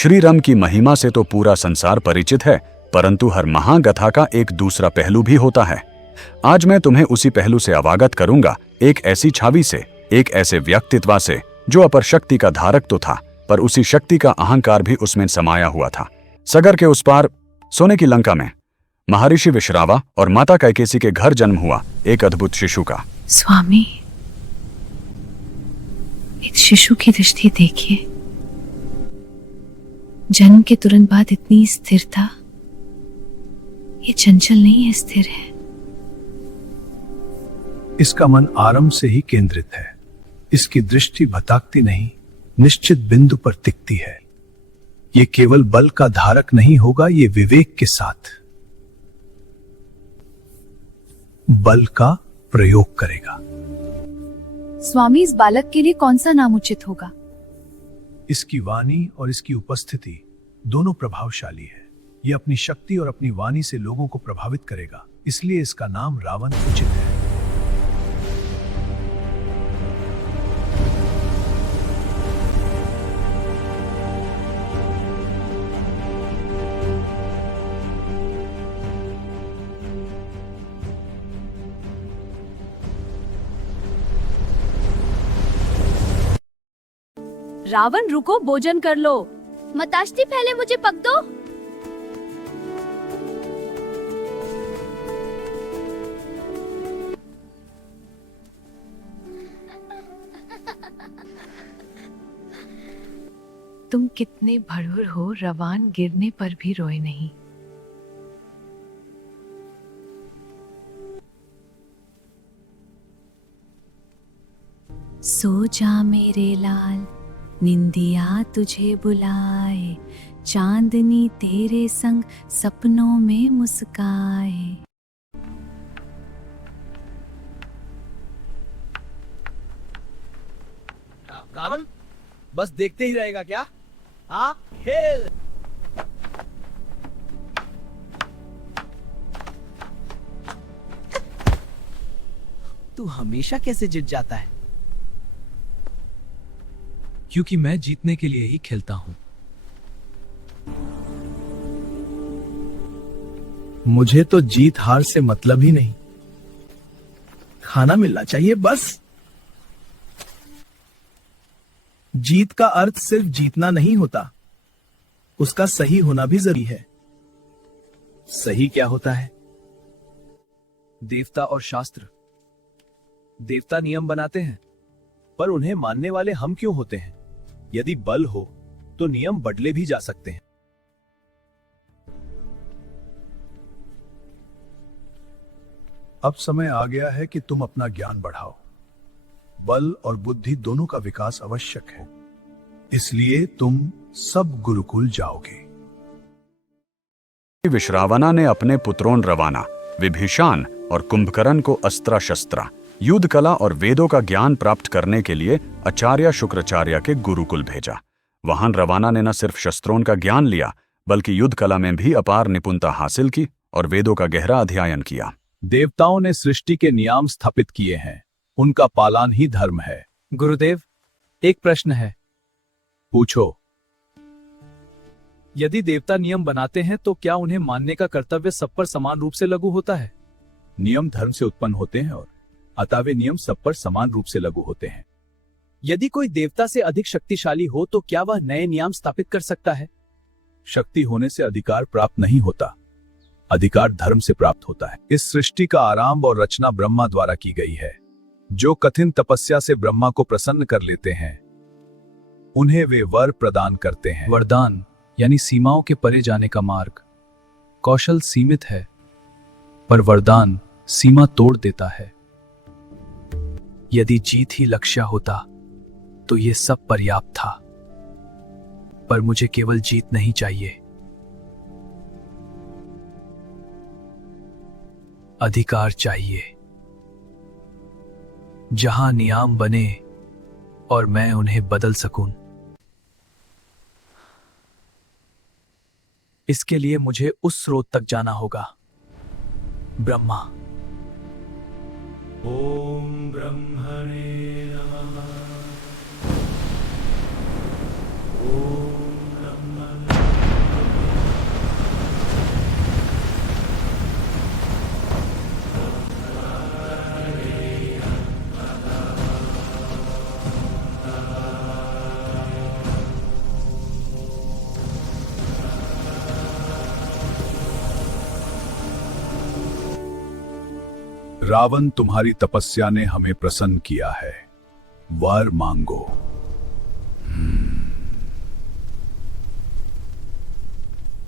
श्री राम की महिमा से तो पूरा संसार परिचित है, परंतु हर महागाथा का एक दूसरा पहलू भी होता है। आज मैं तुम्हें उसी पहलू से अवगत करूंगा, एक ऐसी छवि से, एक ऐसे व्यक्तित्व से जो अपर शक्ति का धारक तो था, पर उसी शक्ति का अहंकार भी उसमें समाया हुआ था। सगर के उस पार सोने की लंका में महर्षि विश्रावा और माता कैकेसी के घर जन्म हुआ एक अद्भुत शिशु का। स्वामी, इस शिशु की दृष्टि देखिए। जन्म के तुरंत बाद इतनी स्थिरता, ये चंचल नहीं है, स्थिर है। इसका मन आरंभ से ही केंद्रित है। इसकी दृष्टि भटकती नहीं, निश्चित बिंदु पर टिकती है। ये केवल बल का धारक नहीं होगा, ये विवेक के साथ बल का प्रयोग करेगा। स्वामी, इस बालक के लिए कौन सा नाम उचित होगा? इसकी वाणी और इसकी उपस्थिति दोनों प्रभावशाली है। यह अपनी शक्ति और अपनी वाणी से लोगों को प्रभावित करेगा, इसलिए इसका नाम रावण उचित है। रावण, रुको, भोजन कर लो। मताश्री, पहले मुझे पक दो। तुम कितने भड़ूर हो, रवान गिरने पर भी रोए नहीं। सो जा मेरे लाल, निंदिया तुझे बुलाए, चांदनी तेरे संग सपनों में मुस्काए। रावण, बस देखते ही रहेगा क्या? हाँ, खेल। तू हमेशा कैसे जीत जाता है? क्योंकि मैं जीतने के लिए ही खेलता हूं। मुझे तो जीत हार से मतलब ही नहीं, खाना मिलना चाहिए बस। जीत का अर्थ सिर्फ जीतना नहीं होता, उसका सही होना भी जरूरी है। सही क्या होता है? देवता और शास्त्र। देवता नियम बनाते हैं, पर उन्हें मानने वाले हम क्यों होते हैं? यदि बल हो तो नियम बदले भी जा सकते हैं। अब समय आ गया है कि तुम अपना ज्ञान बढ़ाओ। बल और बुद्धि दोनों का विकास आवश्यक है, इसलिए तुम सब गुरुकुल जाओगे। विश्रावना ने अपने पुत्रों रवाना, विभीषण और कुंभकर्ण को अस्त्र शस्त्र, युद्ध कला और वेदों का ज्ञान प्राप्त करने के लिए आचार्य शुक्राचार्य के गुरुकुल भेजा। वहां रवाना ने न सिर्फ शस्त्रों का ज्ञान लिया, बल्कि युद्ध कला में भी अपार निपुणता हासिल की और वेदों का गहरा अध्ययन किया। देवताओं ने सृष्टि के नियम स्थापित किए हैं, उनका पालन ही धर्म है। गुरुदेव, एक प्रश्न है। पूछो। यदि देवता नियम बनाते हैं तो क्या उन्हें मानने का कर्तव्य सब पर समान रूप से लागू होता है? नियम धर्म से उत्पन्न होते हैं और अतः वे नियम सब पर समान रूप से लागू होते हैं। यदि कोई देवता से अधिक शक्तिशाली हो तो क्या वह नए नियम स्थापित कर सकता है? शक्ति होने से अधिकार प्राप्त नहीं होता, अधिकार धर्म से प्राप्त होता है। इस सृष्टि का आरंभ और रचना ब्रह्मा द्वारा की गई है। जो कठिन तपस्या से ब्रह्मा को प्रसन्न कर लेते हैं, उन्हें वे वर प्रदान करते हैं। वरदान यानी सीमाओं के परे जाने का मार्ग। कौशल सीमित है, पर वरदान सीमा तोड़ देता है। यदि जीत ही लक्ष्य होता तो यह सब पर्याप्त था, पर मुझे केवल जीत नहीं चाहिए, अधिकार चाहिए। जहां नियम बने और मैं उन्हें बदल सकूं। इसके लिए मुझे उस स्रोत तक जाना होगा, ब्रह्मा। ओम ब्रह्मणे नमः। ओम ब्रह्मणे रावण, तुम्हारी तपस्या ने हमें प्रसन्न किया है, वर मांगो।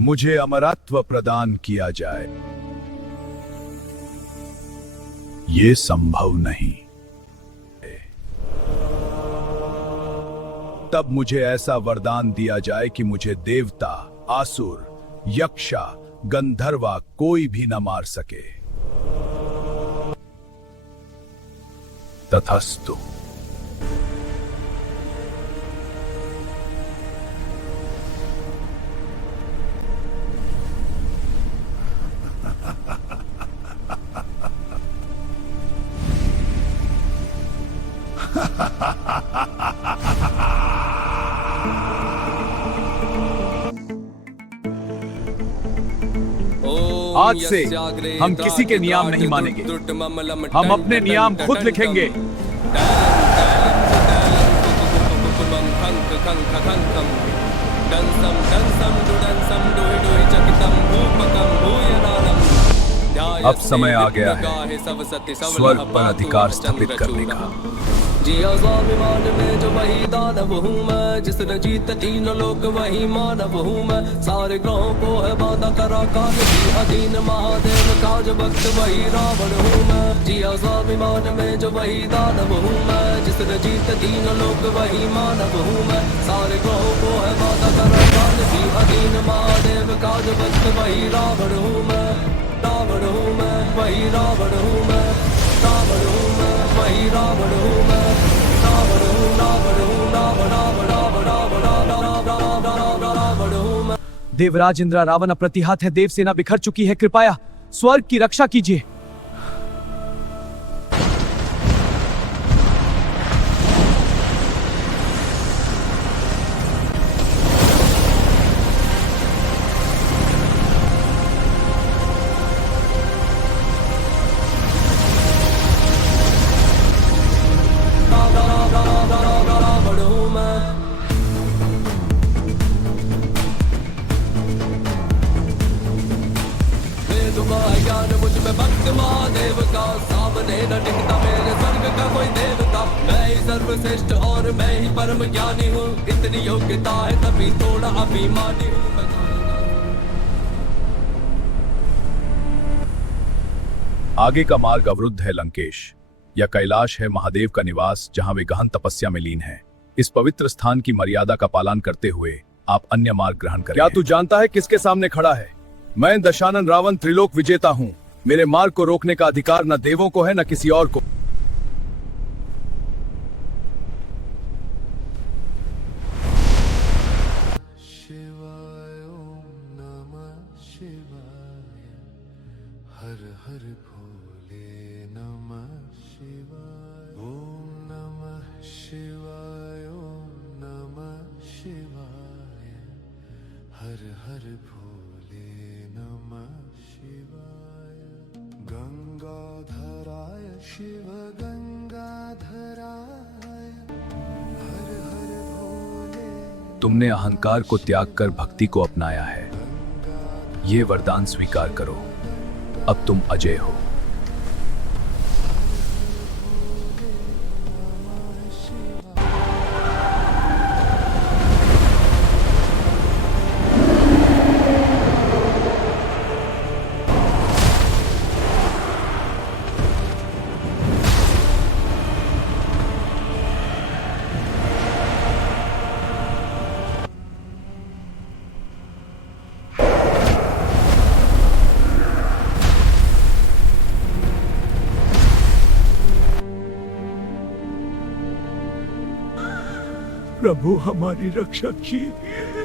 मुझे अमरत्व प्रदान किया जाए। ये संभव नहीं। तब मुझे ऐसा वरदान दिया जाए कि मुझे देवता, आसुर, यक्षा, गंधर्वा कोई भी न मार सके। तथास्तु। आज से हम किसी के नियम नहीं मानेंगे। हम अपने नियम खुद लिखेंगे। अब समय आ गया है स्वर्ग पर अधिकार स्थापित करने का। जिया स्वाभिमान में जो वही दानव हूँ मैं, जिसने जीत तीन लोक वही मानव हूँ मैं। सारे ग्रहों को है बांधा करा काल की अधीन, महादेव का जो भक्त वही रावण हूँ मैं। जिया स्वाभिमान में जो वही दानव हूँ मैं, जिसने जीत तीन लोक वही मानव हूँ मैं। सारे ग्रहों को है बांधा करा काल की अधीन, महादेव का जो भक्त वही रावण हूँ मैं। रावण हूँ मैं, वही रावण हूँ मैं। रावण हूँ मैं, वही रावण हूँ मैं। रावण हूँ, रावण हूँ, रावण रावण रावण रावण रावण रावण हूँ मैं। देवराज इंद्र, रावण अप्रतिहत है, देवसेना बिखर चुकी है, कृपया स्वर्ग की रक्षा कीजिए। महादेव का सामने न टिकता मेरे स्वर्ग का कोई देवता। मैं ही सर्वश्रेष्ठ और मैं ही परम ज्ञानी हूँ, इतनी योग्यता है तभी थोड़ा अभिमानी हूँ। आगे का मार्ग अवरुद्ध है लंकेश, या कैलाश है महादेव का निवास, जहां वे गहन तपस्या में लीन हैं। इस पवित्र स्थान की मर्यादा का पालन करते हुए आप अन्य मार्ग ग्रहण करें। क्या तू जानता है किसके सामने खड़ा है? मैं दशानन रावण त्रिलोक विजेता हूँ। मेरे मार्ग को रोकने का अधिकार न देवों को है न किसी और को। शिवाय ओम नमः शिवाय, हर हर भोले नमः शिवाय। ओम नमः शिवाय, ओम नमः शिवाय, हर हर भोले नमः शिवाय। गंगाधराय शिव गंगाधराय, हर हर भोले। तुमने अहंकार को त्याग कर भक्ति को अपनाया है। ये वरदान स्वीकार करो, अब तुम अजय हो। प्रभु हमारी रक्षा कीजिए।